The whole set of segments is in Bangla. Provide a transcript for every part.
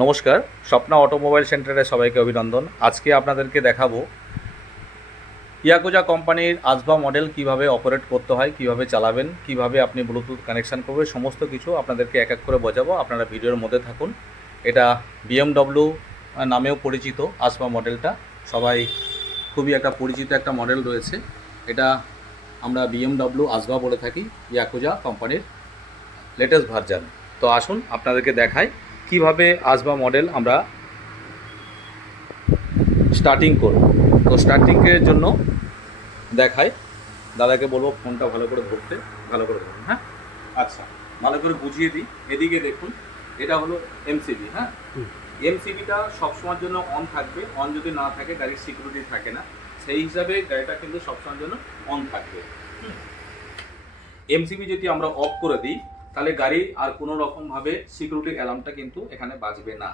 নমস্কার, স্বপ্না অটোমোবাইল সেন্টারে সবাইকে অভিনন্দন। আজকে আপনাদেরকে দেখাবো ইয়াকুজা কোম্পানির আসবা মডেল কিভাবে অপারেট করতে হয়, কিভাবে চালাবেন, কিভাবে আপনি ব্লুটুথ কানেকশান করবেন, সমস্ত কিছু আপনাদেরকে এক এক করে বোঝাবো। আপনারা ভিডিওর মধ্যে থাকুন। এটা বিএমডব্লিউ নামেও পরিচিত আসবা মডেলটা, সবাই খুবই একটা পরিচিত একটা মডেল রয়েছে। এটা আমরা বিএমডব্লিউ আসবা বলে থাকি, ইয়াকুজা কোম্পানির লেটেস্ট ভার্জন। তো আসুন আপনাদেরকে দেখাই কিভাবে আসবা মডেল আমরা স্টার্টিং করব। তো স্টার্টিংয়ের জন্য দেখাই, দাদাকে বলবো ফোনটা ভালো করে ধরতে, ভালো করে ধরুন। হ্যাঁ, আচ্ছা, ভালো করে বুঝিয়ে দিই। এদিকে দেখুন, এটা হলো এমসিবি। হ্যাঁ, এমসিবিটা সবসময়ের জন্য অন থাকবে। অন যদি না থাকে গাড়ির সিকিউরিটি থাকে না, সেই হিসাবে গাড়িটা কিন্তু সবসময়ের জন্য অন থাকবে। এমসিবি যদি আমরা অফ করে দিই তাহলে গাড়ি আর কোনো রকমভাবে সিকিউরিটি অ্যালার্মটা কিন্তু এখানে বাজবে না।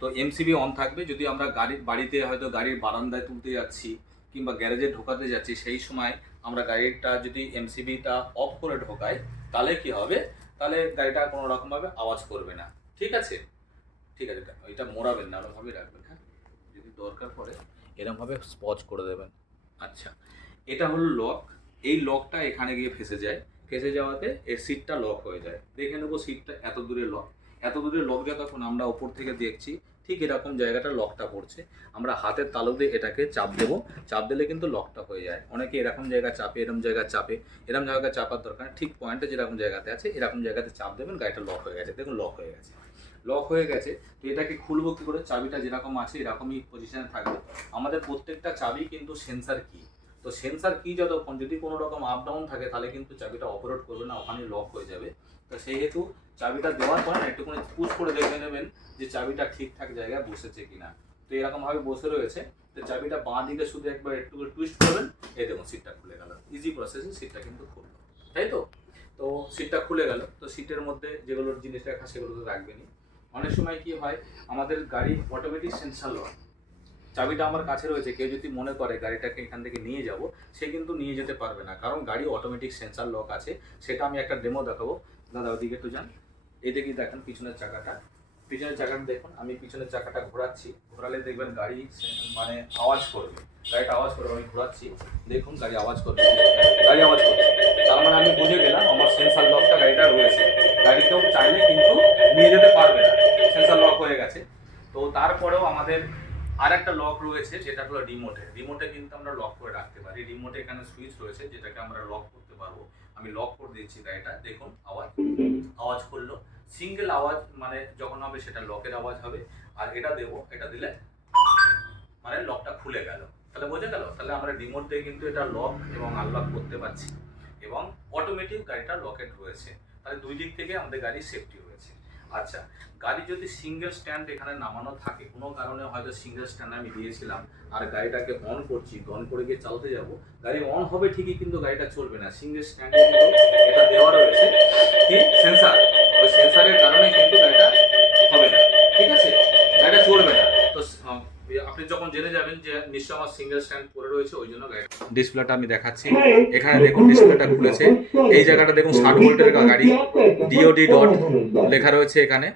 তো এমসিবি অন থাকবে। যদি আমরা বাড়িতে হয়তো গাড়ির বারান্দায় তুলতে যাচ্ছি কিংবা গ্যারেজে ঢোকাতে যাচ্ছি, সেই সময় আমরা গাড়িটা যদি এমসিবিটা অফ করে ঢোকাই তাহলে কি হবে, তাহলে গাড়িটা কোনো রকমভাবে আওয়াজ করবে না। ঠিক আছে, ঠিক আছে, এটা মোড়াবেন না, ওরকমভাবেই রাখবেন। হ্যাঁ, যদি দরকার পড়ে এরকমভাবে স্পজ করে দেবেন। আচ্ছা, এটা হলো লক। এই লকটা এখানে গিয়ে ফেসে যায়। ফেসে যাওয়াতে এর সিটটা লক হয়ে যায়। দেখে নেবো সিটটা এত দূরে লক। এত দূরে লক যতক্ষণ আমরা ওপর থেকে দেখছি, ঠিক এরকম জায়গাটা লকটা পড়ছে। আমরা হাতের তালু দিয়ে এটাকে চাপ দেবো। চাপ দিলে কিন্তু লকটা হয়ে যায়। অনেকে এরকম জায়গা চাপে, এরকম জায়গা চাপে। এরকম জায়গায় চাপার দরকার নেই। ঠিক পয়েন্টে যেরকম জায়গাতে আছে এরকম জায়গাতে চাপ দেবেন, গাড়িটা লক হয়ে গেছে। দেখুন লক হয়ে গেছে। লক হয়ে গেছে। তো এটাকে খুলবো কী করে? চাবিটা যেরকম আছে এরকমই পজিশনে থাকবে। আমাদের প্রত্যেকটা চাবি কিন্তু সেন্সার কি। তো সেন্সার কি যতক্ষণ যদি কোনো রকম আপ ডাউন থাকে তাহলে কিন্তু চাবিটা অপারেট করবে না, ওখানে লক হয়ে যাবে। তো সেই হেতু চাবিটা দেওয়ার পর একটুখানি পুশ করে দেখে নেবেন যে চাবিটা ঠিকঠাক জায়গায় বসেছে কিনা। তো এরকমভাবে বসে রয়েছে। তো চাবিটা বাঁ দিকে শুধু একবার একটু করে টুইস্ট করবেন, এই দেখুন সিটটা খুলে গেল। ইজি প্রসেসে সিটটা কিন্তু খুললো, তাই তো। তো সিটটা খুলে গেল। তো সিটের মধ্যে যেগুলোর জিনিস রাখা সেগুলো তো রাখবেনই। অনেক সময় কি হয়, আমাদের গাড়ি অটোমেটিক সেন্সার লক। চাবিটা আমার কাছে রয়েছে, কেউ যদি মনে করে গাড়িটাকে এখান থেকে নিয়ে যাব, সে কিন্তু নিয়ে যেতে পারবে না, কারণ গাড়ি অটোমেটিক সেন্সার লক আছে। সেটা আমি একটা ডেমো দেখাবো। দাদা ওদিকে একটু যান। এদিকে দেখেন পিছনের চাকাটা। পিছনের চাকাটা দেখুন, আমি পিছনের চাকাটা ঘোরাচ্ছি। ঘোরালে দেখবেন গাড়ি মানে আওয়াজ করবে। গাড়িটা আওয়াজ করবে। আমি ঘোরাচ্ছি, দেখুন গাড়ি আওয়াজ করবে। গাড়ি আওয়াজ করছে, তার মানে আমি বুঝে গেলাম আমার সেন্সার লকটা গাড়িটা রয়েছে। গাড়ি কেউ চাইলে কিন্তু নিয়ে যেতে পারবে না, সেন্সার লক হয়ে গেছে। তো তারপরেও আমাদের আর একটা লক রয়েছে, যেটা হলো রিমোটে। রিমোটে কিন্তু আমরা লক করে রাখতে পারি। রিমোটে এখানে সুইচ রয়েছে যেটাকে আমরা লক করতে পারবো। আমি লক করে দিচ্ছি গাড়িটা। দেখুন আওয়াজ, আওয়াজ করলো। সিঙ্গেল আওয়াজ মানে যখন হবে সেটা লকের আওয়াজ হবে। আর এটা দেবো, এটা দিলে মানে লকটা খুলে গেল। তাহলে বোঝা গেল। তাহলে আমরা রিমোট দিয়ে কিন্তু এটা লক এবং আনলক করতে পারছি, এবং অটোমেটিক গাড়িটা লকেট রয়েছে। তাহলে দুই দিক থেকে আমাদের গাড়ি সেফটি রয়েছে। আচ্ছা, গাড়ি যদি সিঙ্গেল স্ট্যান্ড এখানে নামানো থাকে, কোনো কারণে হয়তো সিঙ্গেল স্ট্যান্ড আমি দিয়েছিলাম আর গাড়িটাকে অন করছি, অন করে গিয়ে চালাতে যাব, গাড়ি অন হবে ঠিকই কিন্তু গাড়িটা চলবে না। সিঙ্গেল স্ট্যান্ডে এটা দেওয়া রয়েছে কি সেন্সার, ওই সেন্সারের কারণে কিন্তু গাড়িটা হবে না। ঠিক আছে, গাড়িটা চলবে না। তো আপনি যখন জেনে যাবেন যে নিশ্চয় আমার সিঙ্গেল স্ট্যান্ড পড়ে রয়েছে, ওই জন্য গাড়ি ডিসপ্লেটা আমি দেখাচ্ছি। এখানে দেখুন ডিসপ্লেটা খুলেছে। এই জায়গাটা দেখুন 60 ভোল্টের গাড়ি, ডিওডি ডট লেখা রয়েছে এখানে।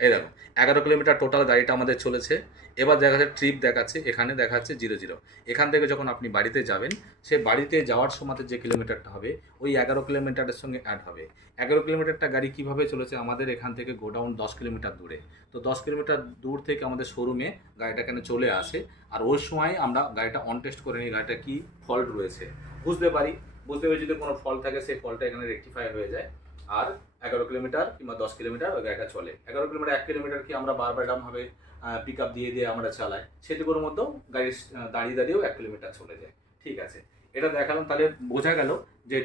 এই দেখো 11 কিলোমিটার টোটাল গাড়িটা আমাদের চলেছে। এবার দেখা যাচ্ছে ট্রিপ দেখাচ্ছে, এখানে দেখাচ্ছে 00। এখান থেকে যখন আপনি বাড়িতে যাবেন, সে বাড়িতে যাওয়ার সময়তে যে কিলোমিটারটা হবে ওই 11 কিলোমিটারের সঙ্গে অ্যাড হবে। 11 কিলোমিটারটা গাড়ি কীভাবে চলেছে, আমাদের এখান থেকে গোডাউন 10 কিলোমিটার দূরে। তো 10 কিলোমিটার দূর থেকে আমাদের শোরুমে গাড়িটা এখানে চলে আসে। আর ওই সময় আমরা গাড়িটা অন টেস্ট করে নিই, গাড়িটা কী ফল্ট রয়েছে বুঝতে পারি। বুঝতে পেরে যদি কোনো ফল্ট থাকে সেই ফল্টটা এখানে রেকটিফাই হয়ে যায়। আর 11 কিলোমিটার কিংবা 10 কিলোমিটার ওই গাড়িটা চলে। 11 কিলোমিটার 1 কিলোমিটার কি আমরা বারবার এরকমভাবে পিক আপ দিয়ে দিয়ে আমরা চালাই, সেটুকুর মধ্যেও গাড়ি দাঁড়িয়ে দাঁড়িয়েও 1 কিলোমিটার চলে যায়। ঠিক আছে, এটা দেখালাম। তাহলে বোঝা গেল যে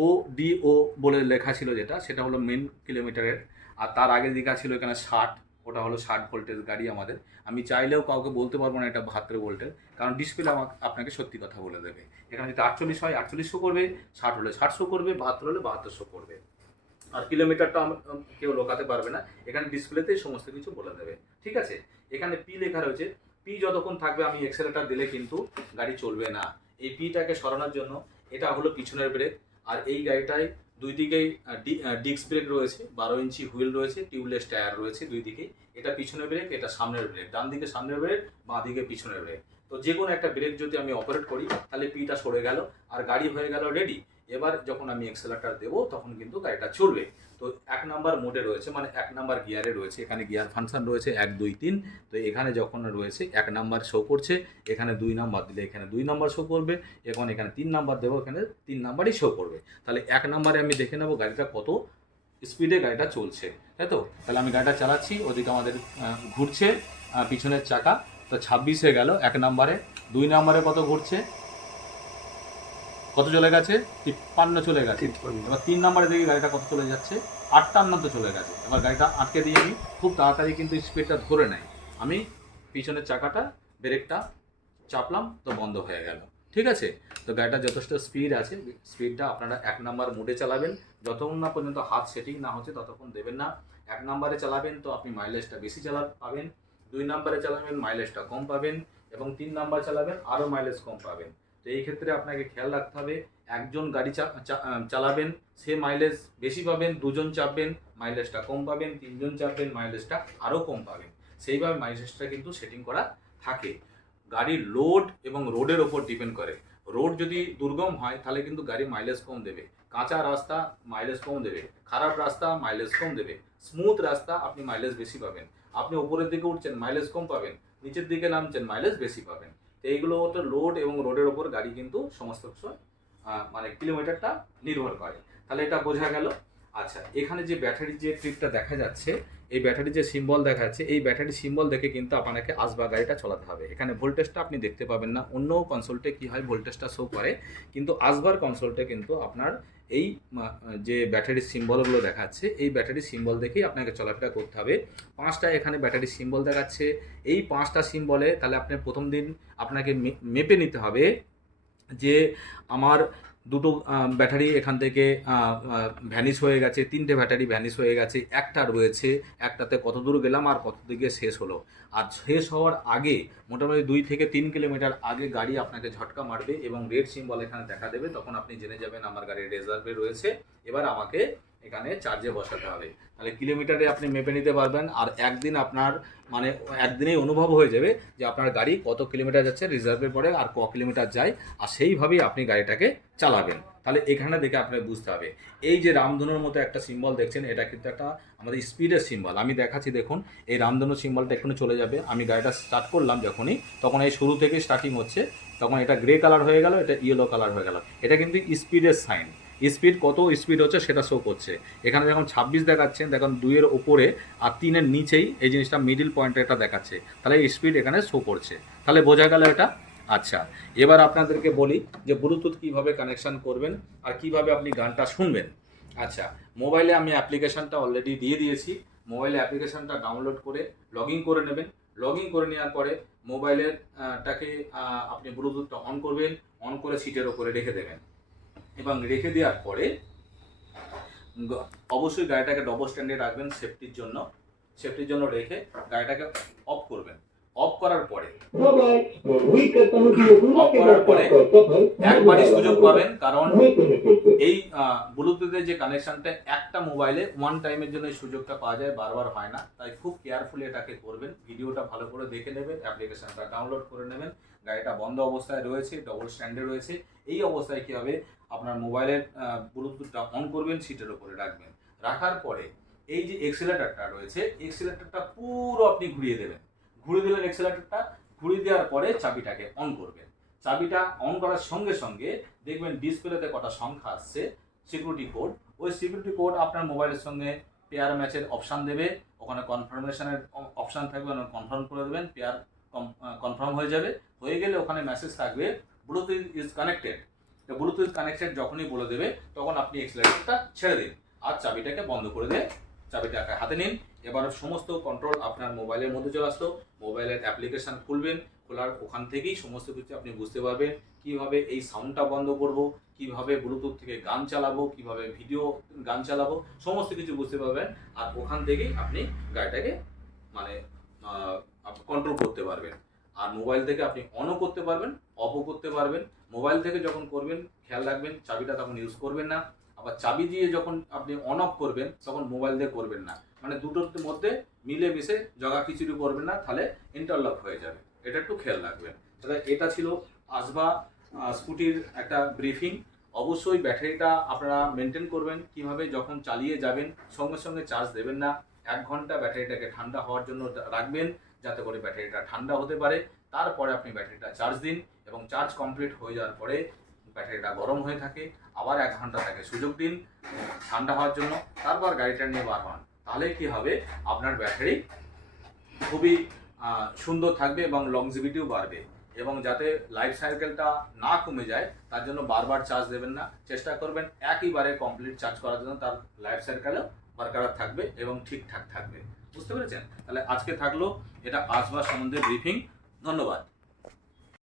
ও ডিও বলে লেখা ছিল যেটা, সেটা হলো মেন কিলোমিটারের। আর তার আগে লেখা ছিল এখানে 60, ওটা হলো 60 ভোল্টের গাড়ি আমাদের। আমি চাইলেও কাউকে বলতে পারবো না এটা 72 ভোল্টের, কারণ ডিসপ্লে আপনাকে সত্যি কথা বলে দেবে। এখানে যদি 48 হয় 48 শো করবে, 60 হলে 60 শো করবে, 72 হলে 72 শো করবে। আর কিলোমিটারটা কেউ লোকাতে পারবে না, এখানে ডিসপ্লেতেই সমস্ত কিছু বলে দেবে। ঠিক আছে, এখানে পি লেখা রয়েছে। পি যতক্ষণ থাকবে আমি এক্সেলেটার দিলে কিন্তু গাড়ি চলবে না। এই পিটাকে সরানোর জন্য এটা হলো পিছনের ব্রেক। আর এই গাড়িটায় দুই দিকেই ডিস্ক ব্রেক রয়েছে, 12 ইঞ্চি হুইল রয়েছে, টিউবলেস টায়ার রয়েছে দুই দিকেই। এটা পিছনের ব্রেক, এটা সামনের ব্রেক, ডান দিকে সামনের ব্রেক, বাঁ দিকে পিছনের ব্রেক। তো যে কোনো একটা ব্রেক যদি আমি অপারেট করি তাহলে পিটা সরে গেল আর গাড়ি হয়ে গেল রেডি। এবার যখন আমি এক্সেলেটার দেবো তখন কিন্তু গাড়িটা চলবে। তো 1 নাম্বার মোডে রয়েছে, মানে 1 নাম্বার গিয়ারে রয়েছে, এখানে গিয়ার ফাংশন রয়েছে 1 2 3। তো এখানে যখন রয়েছে 1 নাম্বার শো করছে, এখানে 2 নাম্বার দিলে এখানে 2 নাম্বার শো করবে, এখন এখানে 3 নাম্বার দেবো, এখানে 3 নাম্বারই শো করবে। তাহলে 1 নাম্বারে আমি দেখে নেবো গাড়িটা কত স্পিডে গাড়িটা চলছে, তাই তো? তাহলে আমি গাড়িটা চালাচ্ছি, ওদিকে আমাদের ঘুরছে পিছনের চাকা। তো 26 হয়ে গেল 1 নাম্বারে। 2 নাম্বারে কত ঘুরছে, কত চলে গেছে? 53 চলে গেছে। এবার 3 নাম্বারে দেখি গাড়িটা কত চলে যাচ্ছে, 58 চলে গেছে। এবার গাড়িটা আটকে দিয়ে আমি খুব তাড়াতাড়ি কিন্তু স্পিডটা ধরে নেয়, আমি পিছনের চাকাটা ব্রেকটা চাপলাম, তো বন্ধ হয়ে গেল। ঠিক আছে? তো গাড়িটা যথেষ্ট স্পিড আছে, স্পিডটা আপনারা 1 নাম্বার মোডে চালাবেন, যতক্ষণ না পর্যন্ত হাত সেটিং না হচ্ছে ততক্ষণ দেবেন না। 1 নাম্বারে চালাবেন তো আপনি মাইলেজটা বেশি পাবেন, 2 নাম্বারে চালাবেন মাইলেজটা কম পাবেন, এবং 3 নাম্বার চালাবেন আরও মাইলেজ কম পাবেন। তো এই ক্ষেত্রে আপনাকে খেয়াল রাখতে হবে, একজন গাড়ি চালাবেন সে মাইলেজ বেশি পাবেন, দুজন চাপবেন মাইলেজটা কম পাবেন, তিনজন চাপবেন মাইলেজটা আরও কম পাবেন। সেইভাবে মাইলেজটা কিন্তু সেটিং করা থাকে। গাড়ির লোড এবং রোডের ওপর ডিপেন্ড করে। রোড যদি দুর্গম হয় তাহলে কিন্তু গাড়ি মাইলেজ কম দেবে, কাঁচা রাস্তা মাইলেজ কম দেবে, খারাপ রাস্তা মাইলেজ কম দেবে, স্মুথ রাস্তা আপনি মাইলেজ বেশি পাবেন। আপনি উপরের দিকে উঠছেন মাইলেজ কম পাবেন, নিচের দিকে নামছেন মাইলেজ বেশি পাবেন। তো এইগুলো হচ্ছে লোড এবং রোডের ওপর গাড়ি কিন্তু সমস্ত সময় মানে কিলোমিটারটা নির্ভর করে। তাহলে এটা বোঝা গেল। আচ্ছা, এখানে যে ব্যাটারি যে ট্রিপটা দেখা যাচ্ছে, এই ব্যাটারি যে সিম্বল দেখা যাচ্ছে, এই ব্যাটারি সিম্বল দেখে কিন্তু আপনাকে আসবা গাড়িটা চালাতে হবে। এখানে ভোল্টেজটা আপনি দেখতে পাবেন না, অন্য কনসোলটে কি হয় ভোল্টেজটা শো করে, কিন্তু আসবার কনসোলটে কিন্তু আপনার এই যে ব্যাটারির সিম্বলগুলো দেখাচ্ছে, এই ব্যাটারি সিম্বল দেখেই আপনাকে চলাফেরা করতে হবে। 5টা এখানে ব্যাটারি সিম্বল দেখাচ্ছে, এই 5টা সিম্বলে তাহলে আপনি প্রথম দিন আপনাকে মেপে নিতে হবে যে আমার দুটো ব্যাটারি এখান থেকে ভ্যানিশ হয়ে গেছে, 3টে ব্যাটারি ভ্যানিশ হয়ে গেছে, একটা রয়েছে, একটাতে কত দূর গেলাম আর কত দিকে শেষ হলো। আর শেষ হওয়ার আগে মোটামুটি 2 থেকে 3 কিলোমিটার আগে গাড়ি আপনাকে ঝটকা মারবে এবং রেড সিম্বল এখানে দেখা দেবে, তখন আপনি জেনে যাবেন আমার গাড়ি রিজার্ভে রয়েছে, এবার আমাকে এখানে চার্জে বসাতে হবে। তাহলে কিলোমিটারে আপনি মেপে নিতে পারবেন, আর একদিন আপনার মানে একদিনেই অনুভব হয়ে যাবে যে আপনার গাড়ি কত কিলোমিটার যাচ্ছে রিজার্ভের পরে আর কিলোমিটার যায়, আর সেইভাবেই আপনি গাড়িটাকে চালাবেন। তাহলে এখানে দেখে আপনাকে বুঝতে হবে। এই যে রামধনুর মতো একটা সিম্বল দেখছেন, এটা কিন্তু একটা আমাদের স্পিডের সিম্বল। আমি দেখাচ্ছি, দেখুন এই রামধনু সিম্বলটা এক্ষুনি চলে যাবে। আমি গাড়িটা স্টার্ট করলাম যখনই, তখন এই শুরু থেকে স্টার্টিং হচ্ছে, তখন এটা গ্রে কালার হয়ে গেল, এটা ইয়েলো কালার হয়ে গেল। এটা কিন্তু স্পিডের সাইন, স্পিড কত স্পিড হচ্ছে সেটা শো করছে। এখানে যখন 26 দেখাচ্ছেন, দেখুন 2-এর ওপরে আর 3-এর নিচেই এই জিনিসটা মিডিল পয়েন্টে এটা দেখাচ্ছে, তাহলে স্পিড এখানে শো করছে। তাহলে বোঝা গেল এটা। আচ্ছা, এবার আপনাদেরকে বলি যে ব্লুটুথ কীভাবে কানেকশান করবেন আর কিভাবে আপনি গানটা শুনবেন। আচ্ছা, মোবাইলে আমি অ্যাপ্লিকেশানটা অলরেডি দিয়ে দিয়েছি, মোবাইলে অ্যাপ্লিকেশানটা ডাউনলোড করে লগ ইন করে নেবেন। লগ ইন করে নেওয়ার পরে মোবাইলের টাকে আপনি ব্লুটুথটা অন করবেন, অন করে সিটের ওপরে রেখে দেবেন, এবং রেখে দেওয়ার পরে অবশ্যই গাড়িটাকে ডবল স্ট্যান্ডে রাখবেন সেফটির জন্য রেখে গাড়িটাকে অফ করবেন। অফ করার পরে একবারই সুযোগ পাবেন, কারণ এই ব্লুটুথের যে কানেকশনটা একটা মোবাইলে ওয়ান টাইমের জন্য এই সুযোগটা পাওয়া যায়, বারবার হয় না। তাই খুব কেয়ারফুলি এটাকে করবেন, ভিডিওটা ভালো করে দেখে নেবেন, অ্যাপ্লিকেশনটা ডাউনলোড করে নেবেন। গাড়িটা বন্ধ অবস্থায় রয়েছে, ডবল স্ট্যান্ডে রয়েছে, এই অবস্থায় কী হবে, আপনার মোবাইলের ব্লুটুথটা অন করবেন, সিটের উপরে রাখবেন। রাখার পরে এই যে এক্সিলেটরটা রয়েছে, এক্সিলেটরটা পুরো আপনি ঘুরিয়ে দেবেন। ঘুরিয়ে দিলেন এক্সিলেটরটা, ঘুরিয়ে দেওয়ার পরে চাবিটাকে অন করবেন। চাবিটা অন করার সঙ্গে সঙ্গে দেখবেন ডিসপ্লেতে কটা সংখ্যা আসছে, সিকিউরিটি কোড। ওই সিকিউরিটি কোড আপনার মোবাইলের সঙ্গে পেয়ার ম্যাচের অপশান দেবে, ওখানে কনফার্মেশনের অপশান থাকবে, কনফার্ম করে দেবেন, পেয়ার কনফার্ম হয়ে যাবে। হয়ে গেলে ওখানে মেসেজ থাকবে ব্লুটুথ ইজ কানেক্টেড। তো ব্লুটুথ কানেক্টেড যখনই বলে দেবে তখন আপনি এক্সিলারেটরটা ছেড়ে দিন আর চাবিটাকে বন্ধ করে দিয়ে চাবিটাকে হাতে নিন। এবার সমস্ত কন্ট্রোল আপনার মোবাইলের মধ্যে চলে আসলো, মোবাইলের অ্যাপ্লিকেশান খুলবেন, খোলার ওখান থেকেই সমস্ত কিছু আপনি বুঝতে পারবেন, কীভাবে এই সাউন্ডটা বন্ধ করব, কীভাবে ব্লুটুথ থেকে গান চালাবো, কীভাবে ভিডিও গান চালাবো, সমস্ত কিছু বুঝতে পারবেন। আর ওখান থেকেই আপনি গাড়িটাকে মানে কন্ট্রোল করতে পারবেন। আর মোবাইল থেকে আপনি অনও করতে পারবেন, অফও করতে পারবেন। মোবাইল থেকে যখন করবেন খেয়াল রাখবেন চাবিটা তখন ইউজ করবেন না, আবার চাবি দিয়ে যখন আপনি অন অফ করবেন তখন মোবাইল দিয়ে করবেন না, মানে দুটোর মধ্যে মিলে মিশে জগা খিচুড়ি করবেন না, তাহলে ইন্টারলক হয়ে যাবে। এটা একটু খেয়াল রাখবেন। তাহলে এটা ছিল আসবা স্কুটির একটা ব্রিফিং। অবশ্যই ব্যাটারিটা আপনারা মেনটেন করবেন, কিভাবে যখন চালিয়ে যাবেন সঙ্গে সঙ্গে চার্জ দেবেন না, 1 ঘন্টা ব্যাটারিটাকে ঠান্ডা হওয়ার জন্য রাখবেন, যাতে করে ব্যাটারিটা ঠান্ডা হতে পারে। তারপরে আপনি ব্যাটারিটা চার্জ দিন এবং চার্জ কমপ্লিট হয়ে যাওয়ার পরে ব্যাটারিটা গরম হয়ে থাকে, আবার 1 ঘন্টা তাকে সুযোগ দিন ঠান্ডা হওয়ার জন্য, তারপর গাড়িটা নিয়ে বার হন। তাহলে কি হবে, আপনার ব্যাটারি খুবই সুন্দর থাকবে এবং লংজিভিটিও বাড়বে। এবং যাতে লাইফ সাইকেলটা না কমে যায় তার জন্য বারবার চার্জ দেবেন না, চেষ্টা করবেন একইবারে কমপ্লিট চার্জ করার জন্য, তার লাইফ সাইকেলও বরকরার থাকবে এবং ঠিকঠাক থাকবে। বুঝতে পেরেছেন? তাহলে আজকে থাকলো এটা আসবা সম্বন্ধে ব্রিফিং। ধন্যবাদ।